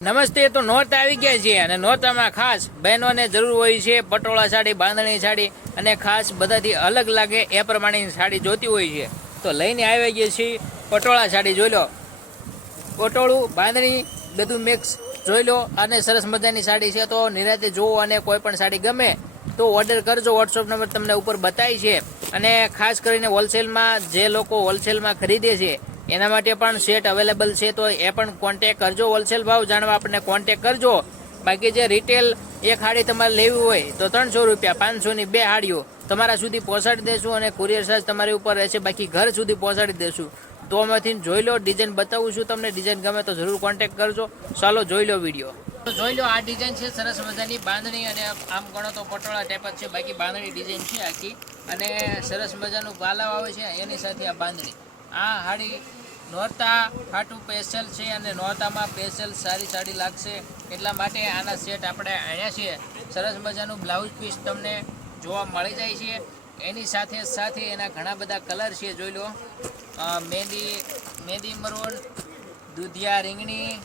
નમસ્તે. તો નોરતા આવી ગયા છે અને નોરતામાં ખાસ બહેનોને જરૂર હોય છે પટોળા સાડી, બાંધણી સાડી અને ખાસ બધાથી અલગ લાગે એ પ્રમાણેની સાડી જોતી હોય છે. તો લઈને આવી ગયા છીએ પટોળા સાડી. જોઈ લો, પટોળું, બાંધણી બધું મિક્સ જોઈ લો. અને સરસ મજાની સાડી છે. તો નિરાતે જુઓ અને કોઈ પણ સાડી ગમે તો ઓર્ડર કરજો. વોટ્સઅપ નંબર તમને ઉપર બતાવી છે. અને ખાસ કરીને હોલસેલમાં જે લોકો હોલસેલમાં ખરીદે છે એના માટે પણ સેટ અવેલેબલ છે. તો એ પણ કોન્ટેક કરજો. હોલસેલ ભાવ જાણવા આપણને કોન્ટેક કરજો. બાકી જે રિટેલ એક હાડી તમારે લેવી હોય તો 300 રૂપિયા, 500ની 2 હાડીઓ તમારા સુધી પહોંચાડી દેશું અને કુરિયર ચાર્જ તમારી ઉપર રહેશે. બાકી ઘર સુધી પહોંચાડી દેશું. તો આમાંથી જોઈ લો, ડિઝાઇન બતાવું છું તમને. ડિઝાઇન ગમે તો જરૂર કોન્ટેક કરજો. ચાલો જોઈ લો વિડીયો. તો જોઈ લો, આ ડિઝાઇન છે સરસ મજાની બાંધણી અને આમ ગણો તો પટોળા ટાઈપ જ છે. બાકી બાંધણી ડિઝાઇન છે આખી અને સરસ મજાનું પાલાવ આવે છે એની સાથે આ બાંધણી. આ હાડી નોરતા હાટુ સ્પેશિયલ છે અને નોરતામાં સ્પેશિયલ સારી સાડી લાગશે એટલા માટે આના સેટ આપણે આવ્યા છીએ. સરસ મજાનું બ્લાઉઝ પીસ તમને જોવા મળી જાય છે. એની સાથે સાથે એના ઘણા બધા કલર છે. જોઈ લો, મહેંદી મરૂન, દૂધિયા રીંગણી,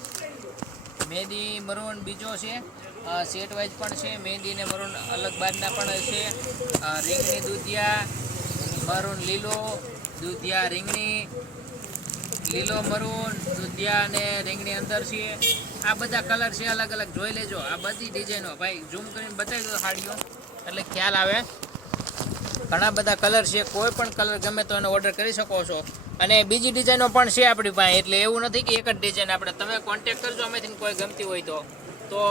મહેંદી મરૂન બીજો છે. સેટ વાઇઝ પણ છે. મહેંદી ને મરૂન અલગ બારના પણ છે. રીંગણી દૂધિયા, મરૂન લીલો, દૂધિયા રીંગણી, લીલો મરૂન, દૂધિયા અને રીંગણી અંદર છે. આ બધા કલર છે અલગ અલગ. જોઈ લેજો આ બધી ડિઝાઇનો. ભાઈ ઝૂમ કરીને બતાવી દો સાડીઓ એટલે ખ્યાલ આવે. ઘણા બધા કલર છે. કોઈ પણ કલર ગમે તો એનો ઓર્ડર કરી શકો છો. અને બીજી ડિઝાઇનો પણ છે આપણી પાસે. એટલે એવું નથી કે એક જ ડિઝાઇન. આપણે તમે કોન્ટેક કરજો અમેથી કોઈ ગમતી હોય તો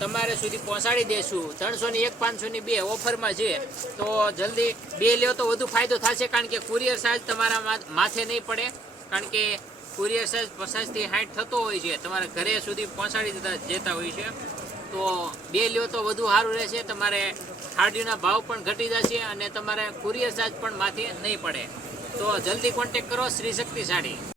તમારે સુધી પહોંચાડી દઈશું. 300ની 1, 500ની 2 ઓફરમાં છે. તો જલ્દી 2 લ્યો તો વધુ ફાયદો થશે. કારણ કે કુરિયર ચાર્જ તમારા માથે નહીં પડે. કારણ કે કુરિયર ચાર્જ 50થી 60 થતો હોય છે. તમારા ઘરે સુધી પહોંચાડી જતા હોય છે. તો 2 લ્યો તો વધુ સારું રહેશે. તમારે હાડીના ભાવ પણ ઘટી જશે અને તમારે કુરિયર ચાર્જ પણ માથે નહીં પડે. તો જલ્દી કોન્ટેક કરો શ્રી શક્તિ સાડી.